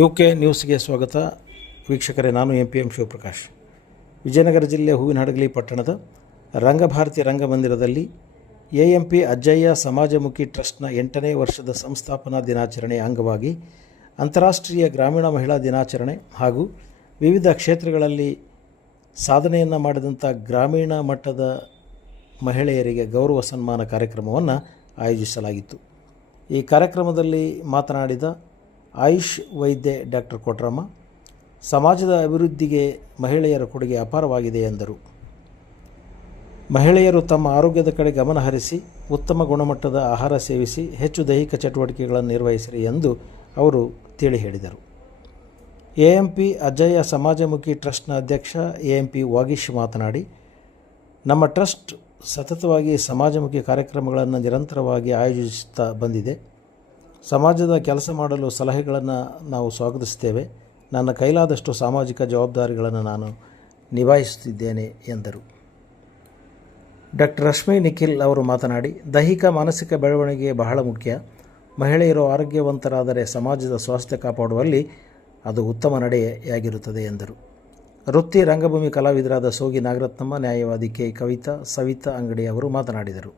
UK ನ್ಯೂಸ್ಗೆ ಸ್ವಾಗತ. ವೀಕ್ಷಕರೇ, ನಾನು ಎಂ ಶಿವಪ್ರಕಾಶ್. ವಿಜಯನಗರ ಜಿಲ್ಲೆ ಹೂವಿನಹಡಗಲಿ ಪಟ್ಟಣದ ರಂಗಭಾರತಿ ರಂಗಮಂದಿರದಲ್ಲಿ AMP ಅಜ್ಜಯ್ಯ ಸಮಾಜಮುಖಿ ಟ್ರಸ್ಟ್ನ 8ನೇ ವರ್ಷದ ಸಂಸ್ಥಾಪನಾ ದಿನಾಚರಣೆಯ ಅಂಗವಾಗಿ ಅಂತಾರಾಷ್ಟ್ರೀಯ ಗ್ರಾಮೀಣ ಮಹಿಳಾ ದಿನಾಚರಣೆ ಹಾಗೂ ವಿವಿಧ ಕ್ಷೇತ್ರಗಳಲ್ಲಿ ಸಾಧನೆಯನ್ನು ಮಾಡಿದಂಥ ಗ್ರಾಮೀಣ ಮಟ್ಟದ ಮಹಿಳೆಯರಿಗೆ ಗೌರವ ಸನ್ಮಾನ ಕಾರ್ಯಕ್ರಮವನ್ನು ಆಯೋಜಿಸಲಾಗಿತ್ತು. ಈ ಕಾರ್ಯಕ್ರಮದಲ್ಲಿ ಮಾತನಾಡಿದ ಆಯುಷ್ ವೈದ್ಯೆ ಡಾಕ್ಟರ್ ಕೊಟ್ರಮ್ಮ, ಸಮಾಜದ ಅಭಿವೃದ್ಧಿಗೆ ಮಹಿಳೆಯರ ಕೊಡುಗೆ ಅಪಾರವಾಗಿದೆ ಎಂದರು. ಮಹಿಳೆಯರು ತಮ್ಮ ಆರೋಗ್ಯದ ಕಡೆ ಗಮನ ಹರಿಸಿ ಉತ್ತಮ ಗುಣಮಟ್ಟದ ಆಹಾರ ಸೇವಿಸಿ ಹೆಚ್ಚು ದೈಹಿಕ ಚಟುವಟಿಕೆಗಳನ್ನು ನಿರ್ವಹಿಸಿರಿ ಎಂದು ಅವರು ತಿಳಿ ಹೇಳಿದರು. AMP ಅಜ್ಜಯ್ಯ ಸಮಾಜಮುಖಿ ಟ್ರಸ್ಟ್ನ ಅಧ್ಯಕ್ಷ AMP ವಾಗೀಶ್ ಮಾತನಾಡಿ, ನಮ್ಮ ಟ್ರಸ್ಟ್ ಸತತವಾಗಿ ಸಮಾಜಮುಖಿ ಕಾರ್ಯಕ್ರಮಗಳನ್ನು ನಿರಂತರವಾಗಿ ಆಯೋಜಿಸುತ್ತಾ ಬಂದಿದೆ. ಸಮಾಜದ ಕೆಲಸ ಮಾಡಲು ಸಲಹೆಗಳನ್ನು ನಾವು ಸ್ವಾಗತಿಸುತ್ತೇವೆ. ನನ್ನ ಕೈಲಾದಷ್ಟು ಸಾಮಾಜಿಕ ಜವಾಬ್ದಾರಿಗಳನ್ನು ನಾನು ನಿಭಾಯಿಸುತ್ತಿದ್ದೇನೆ ಎಂದರು. ಡಾಕ್ಟರ್ ರಶ್ಮಿ ನಿಖಿಲ್ ಅವರು ಮಾತನಾಡಿ, ದೈಹಿಕ ಮಾನಸಿಕ ಬೆಳವಣಿಗೆ ಬಹಳ ಮುಖ್ಯ. ಮಹಿಳೆಯರು ಆರೋಗ್ಯವಂತರಾದರೆ ಸಮಾಜದ ಸ್ವಾಸ್ಥ್ಯ ಕಾಪಾಡುವಲ್ಲಿ ಅದು ಉತ್ತಮ ನಡೆಯಾಗಿರುತ್ತದೆ ಎಂದರು. ವೃತ್ತಿ ರಂಗಭೂಮಿ ಕಲಾವಿದರಾದ ಸೋಗಿ ನಾಗರತ್ನಮ್ಮ, ನ್ಯಾಯವಾದಿ ಕೆ ಕವಿತಾ, ಸವಿತಾ ಅಂಗಡಿ ಅವರು ಮಾತನಾಡಿದರು.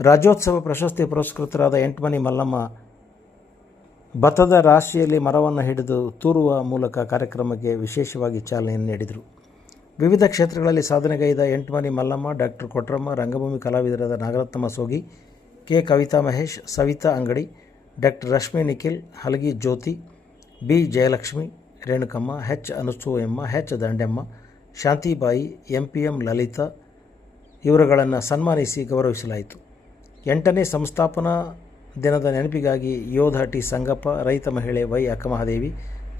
ರಾಜ್ಯೋತ್ಸವ ಪ್ರಶಸ್ತಿ ಪುರಸ್ಕೃತರಾದ ಎಂಟಮನಿ ಮಲ್ಲಮ್ಮ ಭತ್ತದ ರಾಶಿಯಲ್ಲಿ ಮರವನ್ನು ಹಿಡಿದು ತೂರುವ ಮೂಲಕ ಕಾರ್ಯಕ್ರಮಕ್ಕೆ ವಿಶೇಷವಾಗಿ ಚಾಲನೆಯನ್ನು ನೀಡಿದರು. ವಿವಿಧ ಕ್ಷೇತ್ರಗಳಲ್ಲಿ ಸಾಧನೆಗೈದ ಎಂಟಮನಿ ಮಲ್ಲಮ್ಮ, ಡಾಕ್ಟರ್ ಕೊಟ್ರಮ್ಮ, ರಂಗಭೂಮಿ ಕಲಾವಿದರಾದ Nagaratnamma Sogi, K Kavitha Mahesh, Savitha Angadi, doctor Rashmi Nikhil, Halagi Jyothi, B Jayalakshmi, Renukamma, H Anusuyamma, H Dandemma, Shantibai, MPM Lalitha ಇವರುಗಳನ್ನು ಸನ್ಮಾನಿಸಿ ಗೌರವಿಸಲಾಯಿತು. 8ನೇ ಸಂಸ್ಥಾಪನಾ ದಿನದ ನೆನಪಿಗಾಗಿ ಯೋಧ ಟಿ ಸಂಗಪ್ಪ, ರೈತ ಮಹಿಳೆ ವೈ ಅಕ್ಕಮಹಾದೇವಿ,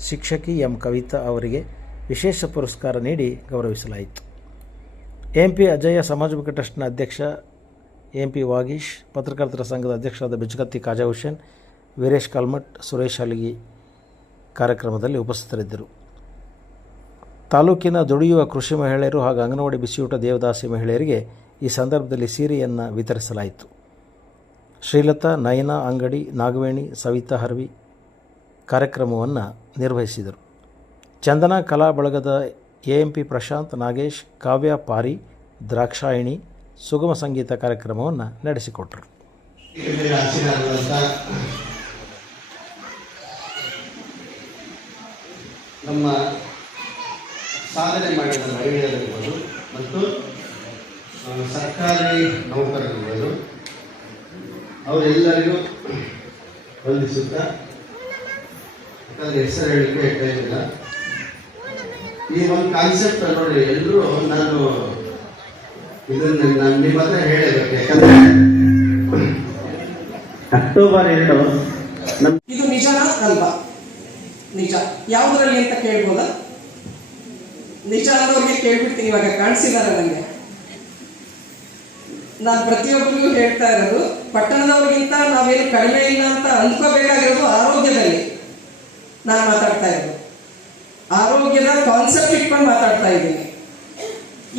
ಶಿಕ್ಷಕಿ ಎಂ ಕವಿತಾ ಅವರಿಗೆ ವಿಶೇಷ ಪುರಸ್ಕಾರ ನೀಡಿ ಗೌರವಿಸಲಾಯಿತು. AMP ಅಜ್ಜಯ್ಯ ಸಮಾಜಮುಖಿ ಟ್ರಸ್ಟ್ನ ಅಧ್ಯಕ್ಷ AMP ವಾಗೀಶ್, ಪತ್ರಕರ್ತರ ಸಂಘದ ಅಧ್ಯಕ್ಷರಾದ ಬಿಜ್ಗತ್ತಿ ಖಾಜಾ ಹುಸೇನ್, ವೀರೇಶ್ ಕಲ್ಮಠ್, ಸುರೇಶ್ ಹಲಗಿ ಕಾರ್ಯಕ್ರಮದಲ್ಲಿ ಉಪಸ್ಥಿತರಿದ್ದರು. ತಾಲೂಕಿನ ದುಡಿಯುವ ಕೃಷಿ ಮಹಿಳೆಯರು ಹಾಗೂ ಅಂಗನವಾಡಿ ಬಿಸಿಯೂಟ ದೇವದಾಸಿ ಮಹಿಳೆಯರಿಗೆ ಈ ಸಂದರ್ಭದಲ್ಲಿ ಸೀರೆಯನ್ನು ವಿತರಿಸಲಾಯಿತು. ಶ್ರೀಲತಾ, ನಯನಾ ಅಂಗಡಿ, ನಾಗವೇಣಿ, ಸವಿತಾ ಹರ್ವಿ ಕಾರ್ಯಕ್ರಮವನ್ನು ನಿರ್ವಹಿಸಿದರು. ಚಂದನಾ ಕಲಾ ಬಳಗದ AMP ಪ್ರಶಾಂತ್, ನಾಗೇಶ್, ಕಾವ್ಯ ಪಾರಿ, ದ್ರಾಕ್ಷಾಯಿಣಿ ಸುಗಮ ಸಂಗೀತ ಕಾರ್ಯಕ್ರಮವನ್ನು ನಡೆಸಿಕೊಟ್ಟರು. ನಮ್ಮ ಸಾಧನೆ ಮಾಡಿದ ಮಹಿಳೆಯರಿರ್ಬೋದು ಮತ್ತು ಸರ್ಕಾರಿ ನೌಕರರಿರ್ಬೋದು ಅವರೆಲ್ಲರಿಗೂ ವಂದಿಸುತ್ತಾ, ಯಾಕಂದರೆ ಹೆಸರು ಹೇಳಲಿಕ್ಕೆ ಇಟ್ಟಿಲ್ಲ. ಈ ಒಂದು ಕಾನ್ಸೆಪ್ಟ್ ನೋಡಿ, ಎಲ್ಲರೂ ನಾನು ಇದನ್ನು ನಿಮ್ಮ ಹತ್ರ ಹೇಳಬೇಕು. ಯಾಕಂದರೆ ಅಕ್ಟೋಬರ್ 2 ಇದು ನಿಜನಾ ಅಲ್ವಾ? ನಿಜ. ಯಾವುದರಲ್ಲಿ ಅಂತ ಕೇಳ್ಬೋದಾ? ನಿಜ ಅನ್ನೋರಿಗೆ ಕೇಳ್ಬಿಡ್ತೀನಿ. ಇವಾಗ ಕಾಣಿಸಿದಾರೆ ನನಗೆ. ನಾನು ಪ್ರತಿಯೊಬ್ಬರಿಗೂ ಹೇಳ್ತಾ ಇರೋದು, ಪಟ್ಟಣದವ್ರಿಗಿಂತ ನಾವೇನು ಕಡಿಮೆ ಇಲ್ಲ ಅಂತ ಅನ್ಕೋಬೇಕಾಗಿರೋದು ಆರೋಗ್ಯದಲ್ಲಿ. ನಾನು ಮಾತಾಡ್ತಾ ಇರೋದು ಆರೋಗ್ಯದ ಕಾನ್ಸೆಪ್ಟ್ ಇಟ್ಕೊಂಡು ಮಾತಾಡ್ತಾ ಇದ್ದೀನಿ.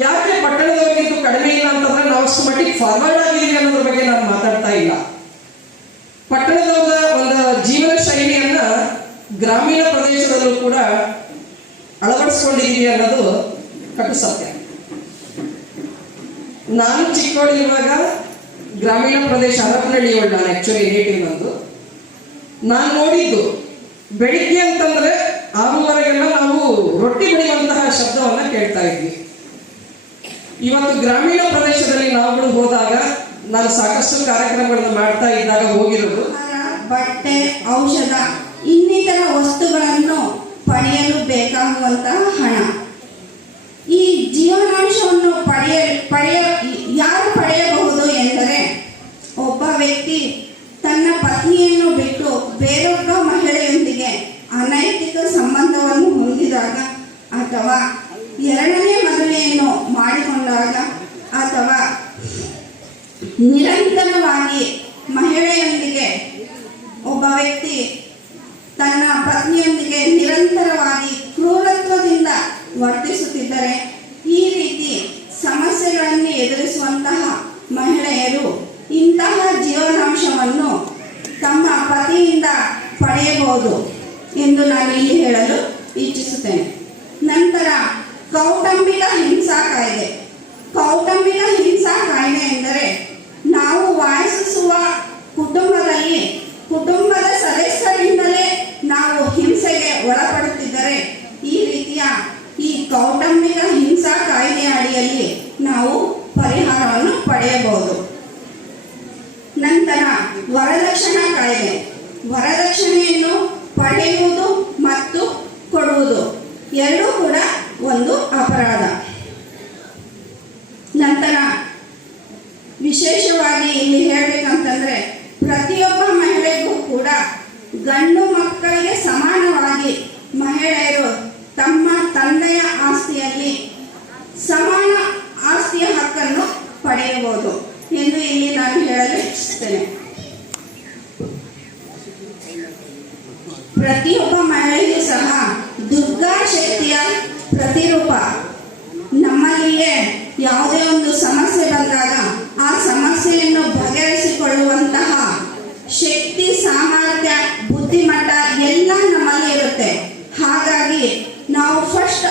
ಯಾಕೆ ಪಟ್ಟಣದವ್ರಿಗಿಂತ ಕಡಿಮೆ ಇಲ್ಲ ಅಂತಂದ್ರೆ ನಾವು ಅಷ್ಟು ಮಟ್ಟಿಗೆ ಫಾರ್ವರ್ಡ್ ಆಗಿದ್ದೀವಿ ಅನ್ನೋದ್ರ ಬಗ್ಗೆ ನಾನು ಮಾತಾಡ್ತಾ ಇಲ್ಲ. ಪಟ್ಟಣದವರ ಒಂದು ಜೀವನ ಶೈಲಿಯನ್ನ ಗ್ರಾಮೀಣ ಪ್ರದೇಶದಲ್ಲೂ ಕೂಡ ಅಳವಡಿಸ್ಕೊಂಡಿದ್ದೀವಿ ಅನ್ನೋದು ಕಟು ಸತ್ಯ. ನಾನು ಚಿಕ್ಕವಳಿರುವಾಗ ಗ್ರಾಮೀಣ ಪ್ರದೇಶ ಹರಪನಹಳ್ಳಿಯವಳು, ನಾನು ಆ್ಯಕ್ಚುಲಿ ನೇಟಿವ್ ನಂದು. ನಾನು ನೋಡಿದ್ದು ಬೆಳಿಗ್ಗೆ ಅಂತಂದ್ರೆ 6:30ಗೆಲ್ಲ ನಾವು ರೊಟ್ಟಿ ಬಡಿಯುವಂತಹ ಶಬ್ದವನ್ನ ಕೇಳ್ತಾ ಇದ್ವಿ. ಇವತ್ತು ಗ್ರಾಮೀಣ ಪ್ರದೇಶದಲ್ಲಿ ನಾವುಗಳು ಹೋದಾಗ, ನಾನು ಸಾಕಷ್ಟು ಕಾರ್ಯಕ್ರಮಗಳನ್ನು ಮಾಡ್ತಾ ಇದ್ದಾಗ ಹೋಗಿರೋದು, ಬಟ್ಟೆ, ಔಷಧ ಇನ್ನಿತರ ವಸ್ತುಗಳನ್ನು ಪಡೆಯಲು ಬೇಕಾಗುವಂತಹ ಹಣ, ಈ ಜೀವನಾಂಶವನ್ನು ಯಾರು ಪಡೆಯಬಹುದು ಎಂದರೆ, ಒಬ್ಬ ವ್ಯಕ್ತಿ ತನ್ನ ಪತ್ನಿಯನ್ನು ಬಿಟ್ಟು ಬೇರೊಬ್ಬ ಮಹಿಳೆಯೊಂದಿಗೆ ಅನೈತಿಕ ಸಂಬಂಧವನ್ನು ಹೊಂದಿದಾಗ, ಅಥವಾ 2ನೇ ಮದುವೆಯನ್ನು ಮಾಡಿಕೊಂಡಾಗ, ಅಥವಾ ನಿರಂತರವಾಗಿ ಮಹಿಳೆಯೊಂದಿಗೆ ಒಬ್ಬ ವ್ಯಕ್ತಿ ತನ್ನ ಪತ್ನಿಯೊಂದಿಗೆ ನಿರಂತರವಾಗಿ ಕ್ರೂರತ್ವದಿಂದ ವರ್ತಿಸುತ್ತಿದ್ದರೆ, ಈ ರೀತಿ ಸಮಸ್ಯೆಗಳನ್ನು ಎದುರಿಸುವಂತಹ ಮಹಿಳೆಯರು ಇಂತಹ ಜೀವನಾಂಶವನ್ನು ತಮ್ಮ ಪತಿಯಿಂದ ಪಡೆಯಬಹುದು. ಕಾಯ್ದೆ ಅಡಿಯಲ್ಲಿ ನಾವು ಪರಿಹಾರವನ್ನು ಪಡೆಯಬಹುದು. ನಂತರ ವರದಕ್ಷಿಣಾ ಕಾಯ್ದೆ. ವರದಕ್ಷಿಣೆಯನ್ನು ಪಡೆಯುವುದು ಮತ್ತು ಕೊಡುವುದು ಎರಡೂ ಕೂಡ ಒಂದು ಅಪರಾಧ. ನಂತರ ವಿಶೇಷವಾಗಿ ಇಲ್ಲಿ ಹೇಳಬೇಕಂತಂದ್ರೆ, ಪ್ರತಿಯೊಬ್ಬ ಮಹಿಳೆಗೂ ಕೂಡ ಗಂಡು ಮಕ್ಕಳಿಗೆ ಸಮಾನವಾಗಿ ಮಹಿಳೆಯರು ತಮ್ಮ ತಂದೆಯ ಆಸ್ತಿಯಲ್ಲಿ ಸಮಾನ ಆಸ್ತಿಯ ಹಕ್ಕನ್ನು ಪಡೆಯಬಹುದು ಎಂದು ಇಲ್ಲಿ ನಾನು ಹೇಳಲು ಇಚ್ಛಿಸುತ್ತೇನೆ. ಪ್ರತಿಯೊಬ್ಬ ಮಹಿಳೆಯೂ ಸಹ ದುರ್ಗಾ ಶಕ್ತಿಯ ಪ್ರತಿರೂಪ. ನಮ್ಮಲ್ಲಿಯೇ ಯಾವುದೇ ಒಂದು ಸಮಸ್ಯೆ ಬಂದಾಗ ಆ ಸಮಸ್ಯೆಯನ್ನು ಬಗೆಹರಿಸಿಕೊಳ್ಳುವಂತಹ ಶಕ್ತಿ, ಸಾಮರ್ಥ್ಯ, ಬುದ್ಧಿಮಟ್ಟ ಎಲ್ಲ ನಮ್ಮಲ್ಲಿ ಇರುತ್ತೆ. ಹಾಗಾಗಿ ನಾವು ಫಸ್ಟ್